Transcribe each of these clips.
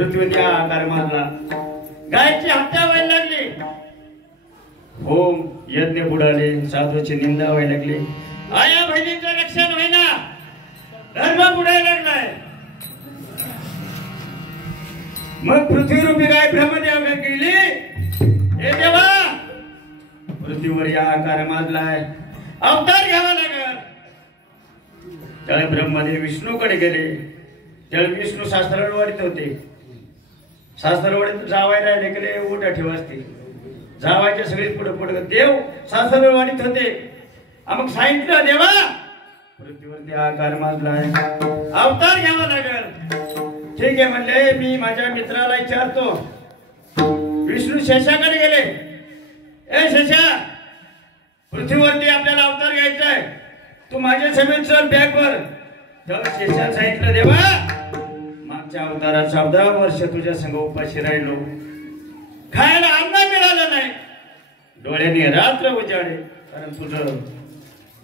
पृथ्वीने आकार मारला, गायची हत्या व्हायला लागली, होम यज्ञ बुडाले, साधूची निंदा व्हायला लागली, आया बहिणीचं रक्षण व्हायना, धर्म बुडायला लागलाय. मग पृथ्वीरूपी गाय ब्रह्मदेव गेली, हे देवा पृथ्वीवर या आकार माजलाय, अवतार घ्यावा लागल. त्याला ब्रह्मदेव विष्णूकडे गेले. त्याला विष्णू शास्त्रावर वाढत होते. शास्त्रावर जावाय राहिले गेले, उठा ठेवा असते जावायच्या सगळे पुढे पुढे देव शास्त्रावर वाढत होते. मग सांगितलं देवा पृथ्वीवरती आकार माजलाय, अवतार घ्यावा लागल. ठीक आहे म्हणले, मी माझ्या मित्राला विचारतो. विष्णू शेषाकडे गेले. ए शेषा, पृथ्वीवरती आपल्याला अवतार घ्यायचा आहे, तू माझ्या समेत चल बॅगवर. तेव्हा शेषाने सांगितलं देवा मागच्या अवतारात 14 वर्ष तुझ्या संग उपाशी राहिलो, खायला अन्न मिळालं नाही, डोळ्याने रात्र उजाडे, कारण तुझं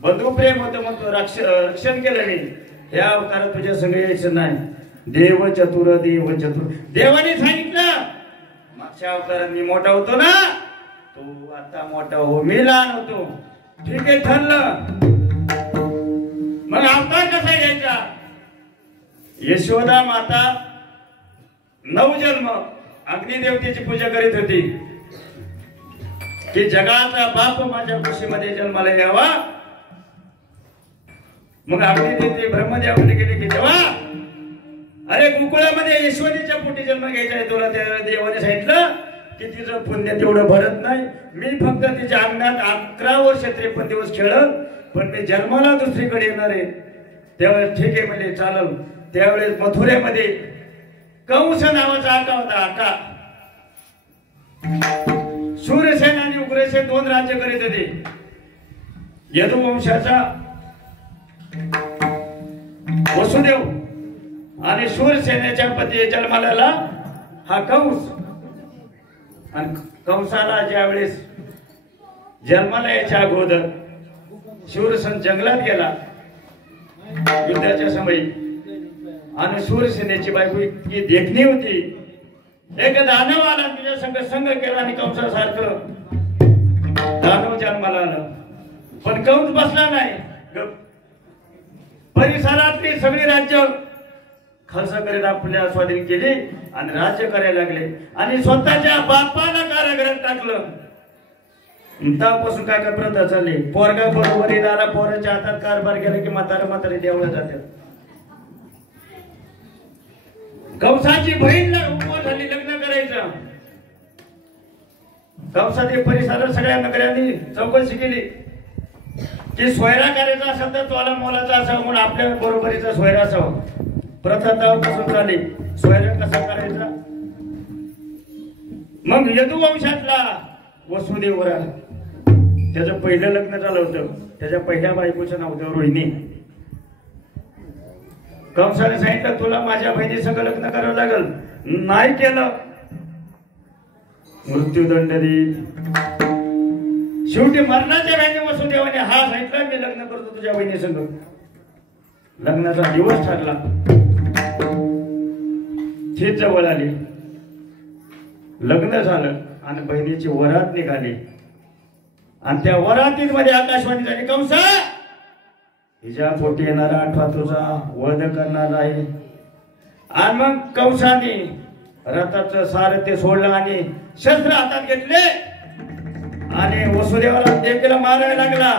बंधुप्रेम होतं मग तू रक्षण केलं नाही. या अवतारात तुझ्या संग यायचं नाही. देव चतुर देव चतुर. देवाने सांगितलं मागच्या अवतारात मी मोठा होतो ना, तू आता मोठा हो, मी लहान होतो. ठीक आहे ठरलं. मग अवतार कसा घ्यायचा? यशोदा माता 9 जन्म अग्निदेवतेची पूजा करीत होती की जगाचा बाप माझ्या कुशीमध्ये जन्माला यावा. मग अग्निदेवते ब्रह्मदेवाने गेले की तेव्हा अरे गोकुळामध्ये यशोदेच्या पोटी जन्म घ्यायचा आहे तुला. त्या देवाने सांगितलं की तिचं पुण्य तेवढं भरत नाही, मी फक्त तिच्या अंगणात 11 वर्ष 53 दिवस खेळल, पण मी जन्माला दुसरीकडे येणार आहे. त्यावेळेस ठीक आहे म्हणजे चालल. त्यावेळेस मथुरेमध्ये कंस नावाचा आका होता. आका शूरसेन आणि उग्रसेन 2 राज्य करीत होते. यदुवंशाचा वसुदेव आणि शूरसेनेच्या पती जन्माला हा कंस. आणि कंसाला ज्यावेळेस जन्माला यायच्या अगोदर शूरसेन जंगलात गेला युद्धाच्या समयी, आणि शूरसेनेची बायको इतकी देखणी होती. एक दानव आला तिच्या संग केला आणि कंसासारखं दानव जन्माला आलं, पण कंस बसला नाही. परिसरातली सगळी राज्य खर्च करीत आपल्या स्वाधीन केली आणि राज्य करायला लागले, आणि स्वतःच्या बापाला कारागृहात टाकलं. तेव्हापासून काय काय प्रथा चालली. पोरगा बरोबर येणारा पोराच्या हातात कारभार गेला की म्हातारे देवळात जातात. कंसाची बहीण झाली, लग्न करायचं. कंसाच्या परिसरात सगळ्या नगऱ्यांनी चौकशी केली की सोयरा करायचा असेल तर तोला मोलाचा असावा, म्हणून आपल्या बरोबरीचा सोयरा असावा. प्रथा तेव्हापासून झाली. सोयरा कसा करायचा? मग यदुवंशातला वसुदेव आला. त्याचं पहिलं लग्न झालं होतं. त्याच्या पहिल्या बायकोचं नाव होतं रोहिणी. कंसाने सांगितलं तुला माझ्या बहिणी संग लग्न करावं लागल, नाही केलं मृत्यूदंड देईल. शेवटी मरणाच्या वेळी वसुदेवाने हा सांगितलं मी लग्न करतो तुझ्या बहिणी संग. लग्नाचा दिवस ठरला. थेट जवळ आली. लग्न झालं आणि बहिणीची वरात निघाली. आणि त्या वरातीमध्ये आकाशवाणी झाली कंसा हिच्या पोटी येणारा 8 तुझा वध करणार आहे. आणि मग कंसाने रथाचं सारथ्य सोडलं आणि शस्त्र हातात घेतले आणि वसुदेवाला देवीला मारायला लागला.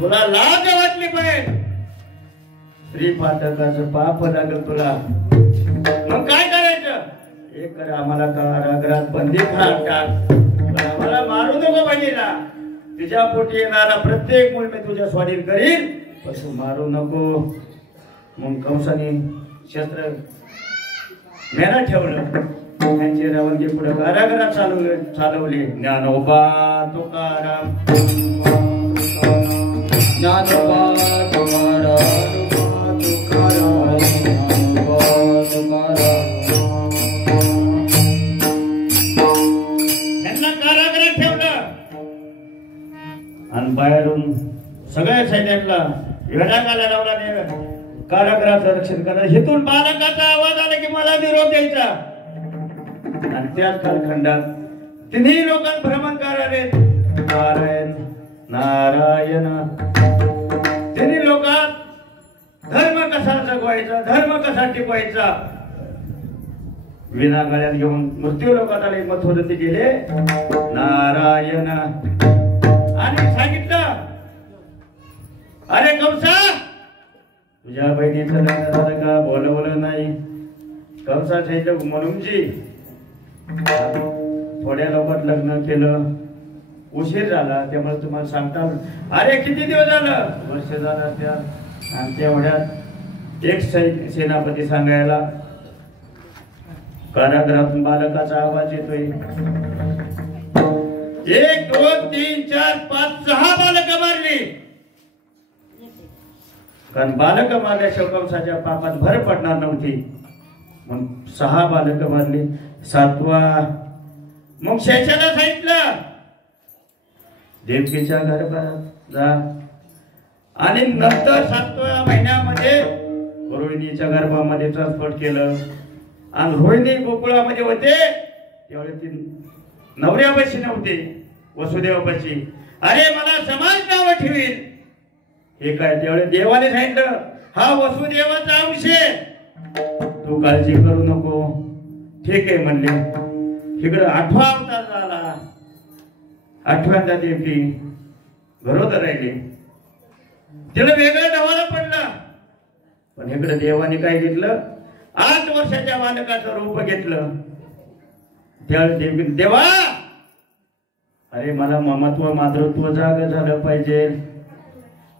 तुला लाज वाटली पाहिजे. स्त्री पातकाचं पाप लागलं तुला. मग काय करायचं? एक कर, आम्हाला कारागृहात बंदी टाक. आम्हाला मारू नको बहिणीला. तुझ्या पोटी येणारा प्रत्येक मूल मी तुझ्या स्वाधीन करीन, पण तू मारू नको. मग कंसाने शस्त्र मेना ठेवलं. त्यांची रावणगी पुढे कारागृहात चालवली. ज्ञानोबा तुकाराम, ज्ञानोबा तुकाराम, त्यांना कारागृहात ठेवलं आणि बाहेरून सगळ्या सैन्याला वेढाकाला लावला. कारागृहाचं रक्षण करा. हिथून बालकाचा आवाज आला की मला निरोप द्यायचा. आणि त्याच कालखंडात तिन्ही लोकांना भ्रमण करावे. नारायण नारायण. तिन्ही लोकात धर्म कसा जगवायचा, धर्म कसा टिकवायचा, विना गळ्यात घेऊन मृत्यू लोकात आले. मथुरती गेले नारायण आणि सांगितलं, अरे कंसा, तुझ्या बहिणीचं लग्न झालं का? बोलवलं नाही. कंसा सांगितलं, म्हणूनजी थोड्या लवकर लग्न केलं, उशीर झाला, त्यामुळे तुम्हाला सांगता. अरे किती दिवस झालं? वर्ष झालं. त्या आणि तेवढ्यात एक सेनापती सांगायला, कारागृहातून बालकाचा आवाज येतोय. 1 2 3 4 5 6 बालक मारली. कारण बालक मारल्याशिवाय कंसाच्या पापात भर पडणार नव्हती. मग 6 बालक मारली. 7वा मग शेषाला सांगितलं, देवकीच्या गर्भात जा. आणि नंतर 7व्या महिन्यामध्ये रोहिणीच्या गर्भामध्ये ट्रान्सपोर्ट केलं. आणि रोहिणी गोकुळामध्ये होते त्यावेळी ती नवऱ्यापाशी नव्हते, वसुदेवापाशी. अरे मला समाज नाव ठेवील. हे काय? त्यावेळी देवाने सांगितलं, हा वसुदेवाचा अंश आहे, तू काळजी करू नको. ठीक आहे म्हणले. इकडे 8वा अवतार झाला. 8व्यांदा देवकी गरोदर राहिली. तिला वेगळं डवाला पडला. पण इकडे देवाने काय घेतलं? 8 वर्षाच्या बालकाचं रूप घेतलं. त्यावेळी देवी, देवा अरे मला ममत्व मातृत्व जाग झालं पाहिजे.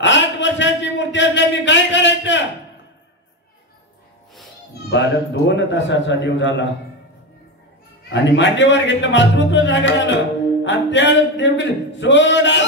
8 वर्षाची मूर्ती असल्या मी काय करायचं? बालक 2 तासाचा देव झाला आणि मांडीवर घेतलं, मातृत्व जाग झालं. आणि त्यावेळेस देवकी सोडा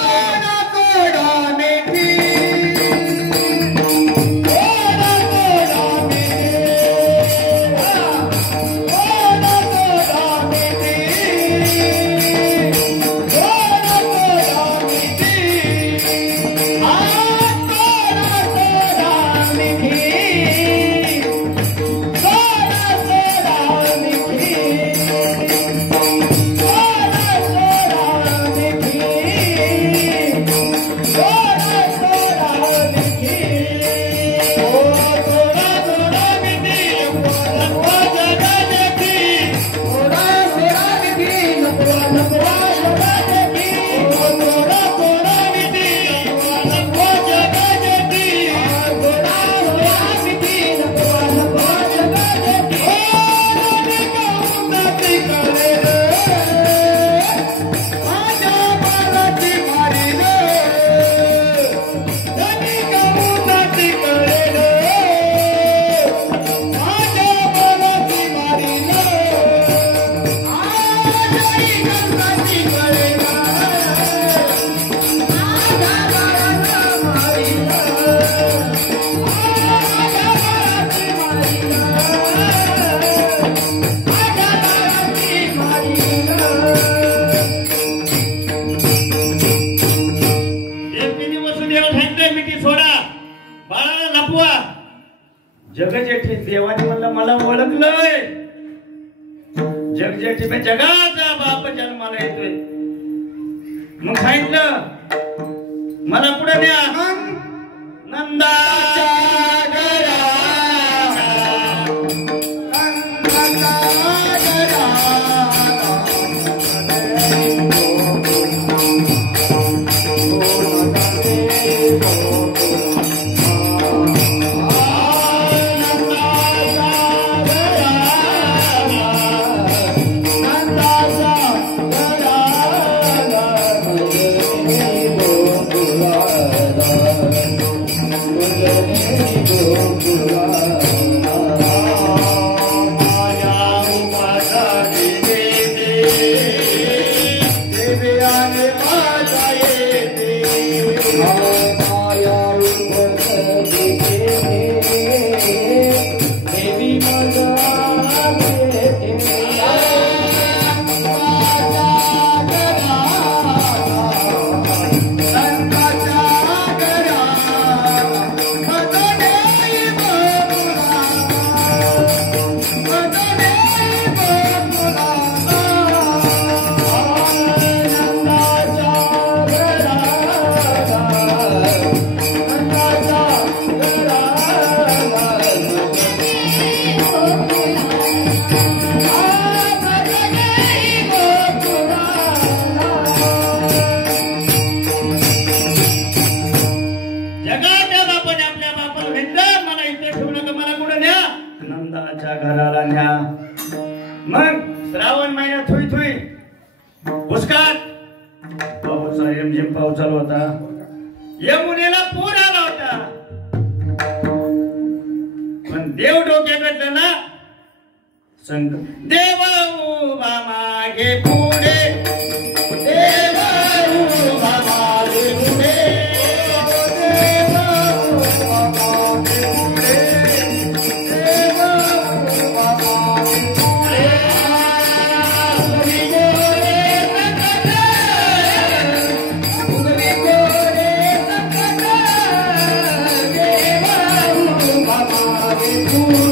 जगजेठी देवाने म्हणलं मला ओळखलंय. जगजेठी मी जगाचा बाप जन्माला येतोय. मग सांगितलं मला पुढे द्या. नंदा Oh घराला न्या. मग श्रावण महिन्यात थुई थुई पुष्कळ पाऊस रिमझिम पाऊस चालू होता. यमुनेला पूर आला होता. पण देव डोक्याकडलं ना संग देव उभा मागे पुढे देव उभा मागे पुढे देव उभा मागे पुढे देव उभा मागे पुढे उगवी गोरे सकट देव उभा मागे पुढे